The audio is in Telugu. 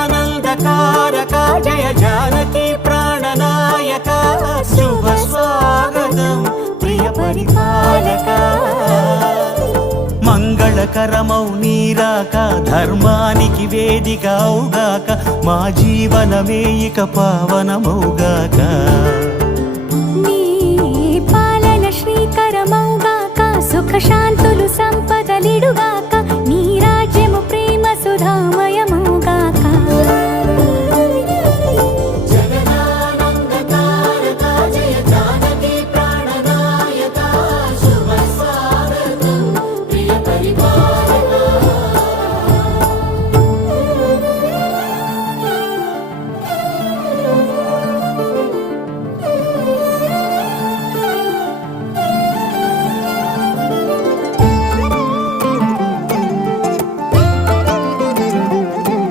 జగదానందకారక జయ జానకి ప్రాణనాయక శుభ స్వాగతం ప్రియ పరిపాలక మంగళకరమౌ నీరాక ధర్మానికి వేదిక అవుగాక మా జీవనమే ఇక పావనమౌగాక నీ పాలన శ్రీకరమౌగాక సుఖ శాంతులు సంపదలిడుగాక